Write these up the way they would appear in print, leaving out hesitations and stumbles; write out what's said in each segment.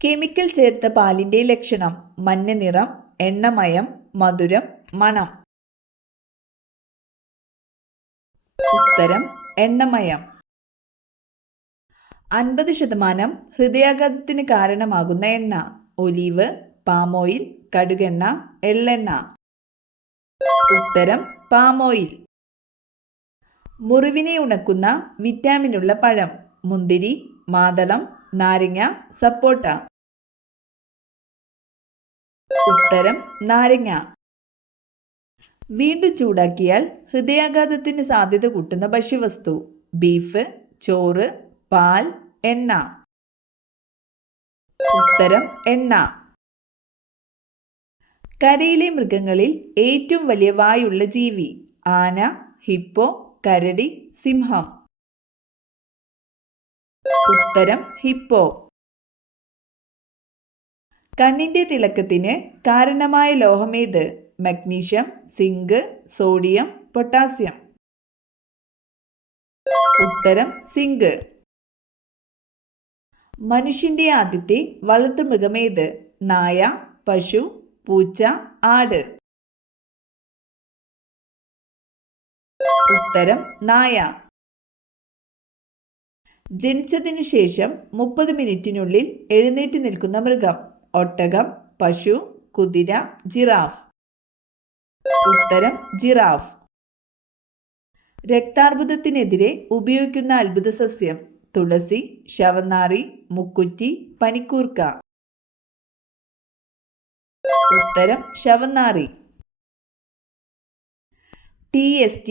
Chemical ചേർത്ത പാലിന്റെ ലക്ഷണം: മഞ്ഞ നിറം, എണ്ണമയം, മധുരം, മണം. ഉത്തരം എണ്ണമയം. 50% ഹൃദയാഘാതത്തിന് കാരണമാകുന്ന എണ്ണ: ഒലീവ്, പാം ഓയിൽ, കടുകെണ്ണ, എള്ളെണ്ണ. ഉത്തരം പാം ഓയിൽ. മുറിവിനെ ഉണക്കുന്ന വിറ്റാമിനുള്ള പഴം: മുന്തിരി, മാതളം, നാരങ്ങ, സപ്പോട്ട. ഉത്തരം നാരങ്ങ. വീണ്ടും ചൂടാക്കിയാൽ ഹൃദയാഘാതത്തിന് സാധ്യത കൂട്ടുന്ന ഭക്ഷ്യവസ്തു: ബീഫ്, ചോറ്, പാൽ, എണ്ണ. ഉത്തരം എണ്ണ. കരയിലെ മൃഗങ്ങളിൽ ഏറ്റവും വലിയ വായുള്ള ജീവി: ആന, ഹിപ്പോ, കരടി, സിംഹം. ഉത്തരം ഹിപ്പോ. കണ്ണിന്റെ തിളക്കത്തിന് കാരണമായ ലോഹമേത്? Magnesium, zinc, sodium, potassium. ഉത്തരം സിങ്ക്. മനുഷ്യന്റെ ആദ്യത്തെ വളർത്തുമൃഗമേത്? നായ, പശു, പൂച്ച, ആട്. ഉത്തരം നായ. ജനിച്ചതിനു ശേഷം 30 മിനിറ്റിനുള്ളിൽ എഴുന്നേറ്റ് നിൽക്കുന്ന മൃഗം: ഒട്ടകം, പശു, കുതിര, ജിറാഫ്. ഉത്തരം ജിറാഫ്. രക്താർബുദത്തിനെതിരെ ഉപയോഗിക്കുന്ന അത്ഭുത സസ്യം: തുളസി, ശവനാറി, മുക്കുറ്റി, പനിക്കൂർക്ക. ഉത്തരം ശവനാറി. TST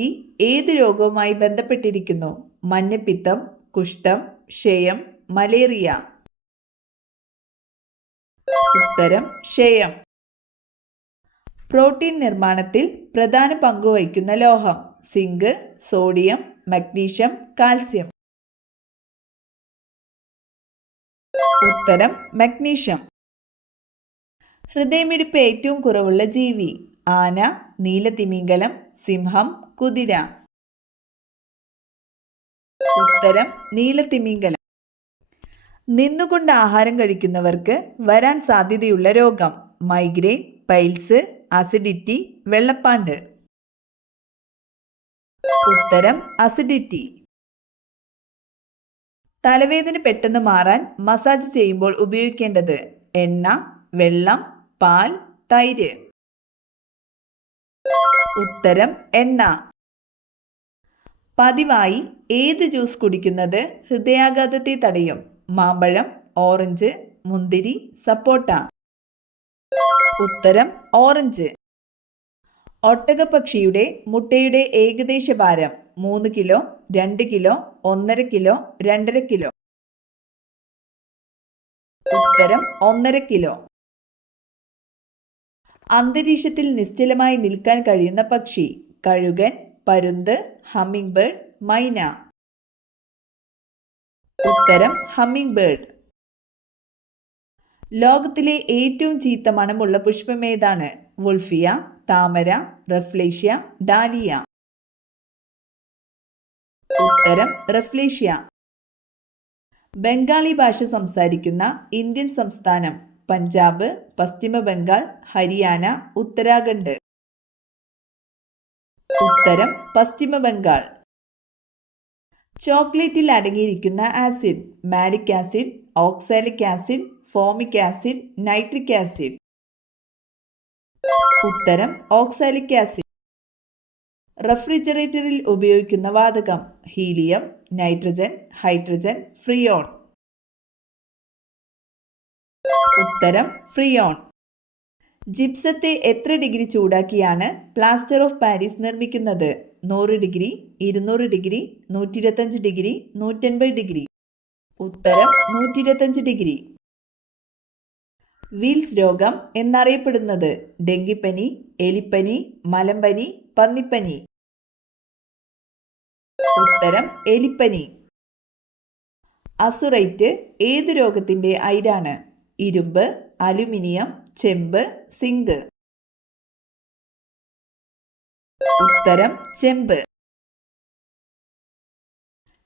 ഏത് രോഗവുമായി ബന്ധപ്പെട്ടിരിക്കുന്നു? മഞ്ഞപ്പിത്തം, കുഷ്ഠം, ക്ഷയം, മലേറിയ. ഉത്തരം ക്ഷയം. പ്രോട്ടീൻ നിർമ്മാണത്തിൽ പ്രധാന പങ്കുവഹിക്കുന്ന ലോഹം: സിങ്ക്, സോഡിയം, മഗ്നീഷ്യം, കാൽസ്യം. ഉത്തരം മഗ്നീഷ്യം. ഹൃദയമിടിപ്പ് ഏറ്റവും കുറവുള്ള ജീവി: ആന, നീലത്തിമിംഗലം, സിംഹം, കുതിര. ഉത്തരം നീലത്തിമിംഗലം. നിന്നുകൊണ്ട് ആഹാരം കഴിക്കുന്നവർക്ക് വരാൻ സാധ്യതയുള്ള രോഗം: മൈഗ്രെയിൻ, പൈൽസ്, അസിഡിറ്റി, വെള്ളപ്പാണ്ട്. ഉത്തരം അസിഡിറ്റി. തലവേദന പെട്ടെന്ന് മാറാൻ മസാജ് ചെയ്യുമ്പോൾ ഉപയോഗിക്കേണ്ടത്: എണ്ണ, വെള്ളം, പാൽ, തൈര്. ഉത്തരം എണ്ണ. പതിവായി ഏത് ജ്യൂസ് കുടിക്കുന്നത് ഹൃദയാഘാതത്തെ തടയും? മാമ്പഴം, ഓറഞ്ച്, മുന്തിരി, സപ്പോട്ട. ഉത്തരം ഓറഞ്ച്. ഒട്ടകപ്പക്ഷിയുടെ മുട്ടയുടെ ഏകദേശ ഭാരം: 3 കിലോ, 2 കിലോ, 1.5 കിലോ, 2.5 കിലോ. ഉത്തരം 1.5 കിലോ. അന്തരീക്ഷത്തിൽ നിശ്ചലമായി നിൽക്കാൻ കഴിയുന്ന പക്ഷി: കഴുകൻ, പരുന്ത്, ഹമ്മിങ് ബേർഡ്, മൈന. ഉത്തരം ഹമ്മിങ് ബേർഡ്. ലോകത്തിലെ ഏറ്റവും ചീത്ത മണമുള്ള പുഷ്പം ഏതാണ്? വുൾഫിയ, താമര, റഫ്ലേഷ്യ, ഡാലിയ. ഉത്തരം റഫ്ലേഷ്യ. ബംഗാളി ഭാഷ സംസാരിക്കുന്ന ഇന്ത്യൻ സംസ്ഥാനം: പഞ്ചാബ്, പശ്ചിമ ബംഗാൾ, ഹരിയാന, ഉത്തരാഖണ്ഡ്. ഉത്തരം പശ്ചിമ ബംഗാൾ. ചോക്ലേറ്റിൽ അടങ്ങിയിരിക്കുന്ന acid: malic acid, oxalic acid, formic acid, nitric acid. ഉത്തരം ഓക്സാലിക് ആസിഡ്. റെഫ്രിജറേറ്ററിൽ ഉപയോഗിക്കുന്ന വാതകം: ഹീലിയം, നൈട്രജൻ, ഹൈഡ്രജൻ, ഫ്രിയോൺ. ഉത്തരം ഫ്രിയോൺ. ജിപ്സത്തെ എത്ര ഡിഗ്രി ചൂടാക്കിയാണ് പ്ലാസ്റ്റർ ഓഫ് പാരീസ് നിർമ്മിക്കുന്നത്? 100 ഡിഗ്രി, 200 ഡിഗ്രി, 125 ഡിഗ്രി, 180 ഡിഗ്രി. ഉത്തരം 125 ഡിഗ്രി. വീൽസ് രോഗം എന്നറിയപ്പെടുന്നത്: ഡെങ്കിപ്പനി, എലിപ്പനി, മലമ്പനി, പന്നിപ്പനി. ഉത്തരം എലിപ്പനി. അസുറൈറ്റ് ഏത് രോഗത്തിന്റെ അയിരാണ്? ഇരുമ്പ്, അലുമിനിയം, ചെമ്പ്, സിങ്ക്. ഉത്തരം ചെമ്പ്.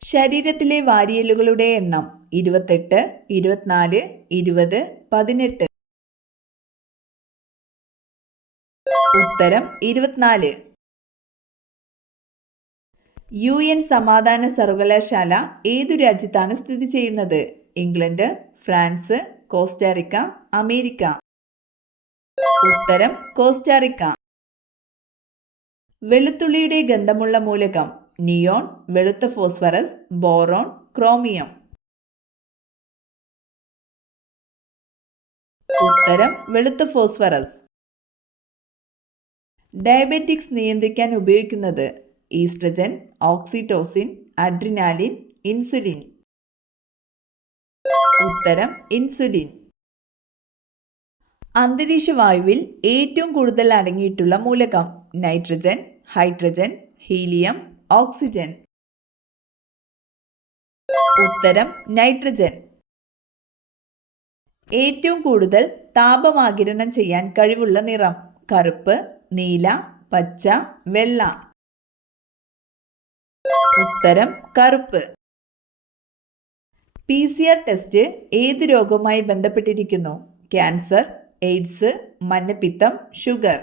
ശരീരത്തിലെ വാരിയലുകളുടെ എണ്ണം 28, 24, 20, 18. ഉത്തരം 24. UN സമാധാന സർവകലാശാല ഏതു രാജ്യത്താണ് സ്ഥിതി ചെയ്യുന്നത്? England, France, Costa Rica, America. ഉത്തരം കോസ്റ്റാറിക്ക. വെളുത്തുള്ളിയുടെ ഗന്ധമുള്ള മൂലകം നിയോൺ, വെളുത്ത ഫോസ്ഫറസ്, ബോറോൺ, ക്രോമിയം. ഉത്തരം വെളുത്ത ഫോസ്ഫറസ്. ഡയബറ്റിക്സ് നിയന്ത്രിക്കാൻ ഉപയോഗിക്കുന്നത് ഈസ്ട്രജൻ, ഓക്സിറ്റോസിൻ, അഡ്രിനാലിൻ, ഇൻസുലിൻ. ഉത്തരം ഇൻസുലിൻ. അന്തരീക്ഷവായുവിൽ ഏറ്റവും കൂടുതൽ അടങ്ങിയിട്ടുള്ള മൂലകം നൈട്രജൻ, ഹൈഡ്രജൻ, ഹീലിയം, ഓക്സിജൻ. ഉത്തരം നൈട്രജൻ. ഏറ്റവും കൂടുതൽ താപമാഗിരണം ചെയ്യാൻ കഴിവുള്ള നിറം കറുപ്പ്, നീല, പച്ച, വെള്ള. ഉത്തരം കറുപ്പ്. PCR ടെസ്റ്റ് ഏതു രോഗവുമായി ബന്ധപ്പെട്ടിരിക്കുന്നു? ക്യാൻസർ, എയ്ഡ്സ്, മഞ്ഞപ്പിത്തം, ഷുഗർ.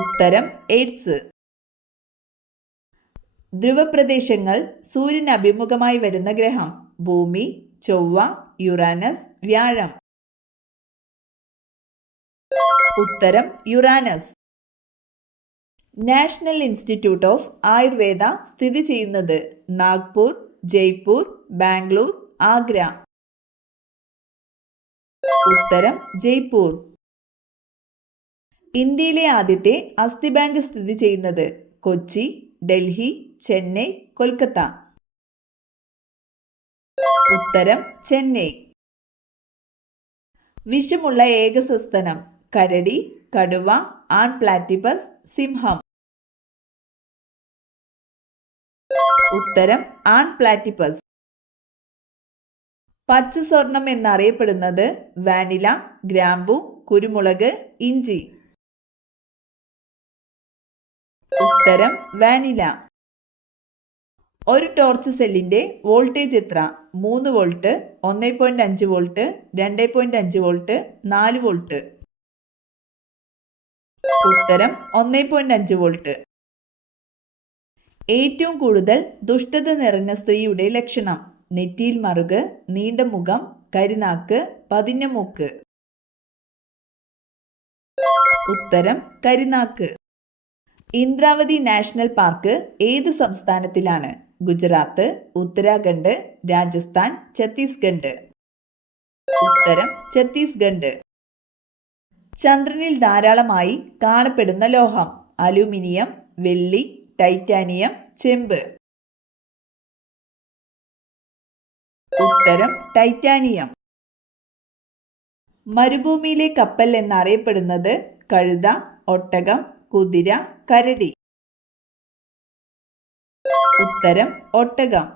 ഉത്തരം എയ്ഡ്സ്. ധ്രുവപ്രദേശങ്ങൾ സൂര്യന് അഭിമുഖമായി വരുന്ന ഗ്രഹം ഭൂമി, ചൊവ്വ, യുറാനസ്, വ്യാഴം. ഉത്തരം Uranus. National institute of Ayurveda സ്ഥിതി ചെയ്യുന്നത് നാഗ്പൂർ, ജയ്പൂർ, ബാംഗ്ലൂർ, ആഗ്ര. ഉത്തരം ജയ്പൂർ. ഇന്ത്യയിലെ ആദ്യത്തെ അസ്ഥി ബാങ്ക് സ്ഥിതി ചെയ്യുന്നത് കൊച്ചി, ഡൽഹി, ചെന്നൈ, കൊൽക്കത്ത. ഉത്തരം ചെന്നൈ. വിഷമുള്ള ഏകസസ്തനം കരടി, കടുവ, ആൺ പ്ലാറ്റിപ്പസ്, സിംഹം. ഉത്തരം ആൺ പ്ലാറ്റിപ്പസ്. പച്ച സ്വർണം എന്നറിയപ്പെടുന്നത് വാനില, ഗ്രാമ്പു, കുരുമുളക്, ഇഞ്ചി. ഉത്തരം വാനില. ഒരു ടോർച്ച് സെല്ലിന്റെ വോൾട്ടേജ് എത്ര? 3 വോൾട്ട്, 1.5 വോൾട്ട്, 2.5 വോൾട്ട്, 4 വോൾട്ട്. ഉത്തരം 1.5 വോൾട്ട്. ഏറ്റവും കൂടുതൽ ദുഷ്ടത നിറഞ്ഞ സ്ത്രീയുടെ ലക്ഷണം നെറ്റിയിൽ മറുക്, നീണ്ട മുഖം, കരിനാക്ക്, പതിഞ്ഞ മൂക്ക്. ഉത്തരം കരിനാക്ക്. ഇന്ദ്രാവതി നാഷണൽ പാർക്ക് ഏത് സംസ്ഥാനത്തിലാണ്? ഗുജറാത്ത്, ഉത്തരാഖണ്ഡ്, രാജസ്ഥാൻ, ഛത്തീസ്ഗഡ്. ഉത്തരം ഛത്തീസ്ഗഡ്. ചന്ദ്രനിൽ ധാരാളമായി കാണപ്പെടുന്ന ലോഹം അലൂമിനിയം, വെള്ളി, ടൈറ്റാനിയം, ചെമ്പ്. ഉത്തരം ടൈറ്റാനിയം. മരുഭൂമിയിലെ കപ്പൽ എന്നറിയപ്പെടുന്നത് കഴുത, ഒട്ടകം, കുതിര, കരടി. ഉത്തരം ഒട്ടകം.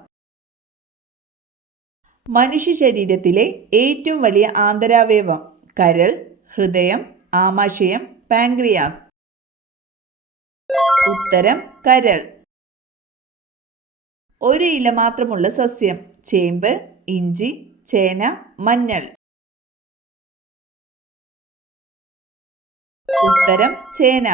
മനുഷ്യ ശരീരത്തിലെ ഏറ്റവും വലിയ ആന്തരാവയവം കരൾ, ഹൃദയം, ആമാശയം, പാൻക്രിയാസ്. ഉത്തരം കരൾ. ഒരു ഇല മാത്രമുള്ള സസ്യം ചേമ്പ്, ഇഞ്ചി, ചേന, മഞ്ഞൾ. ഉത്തരം ചേന.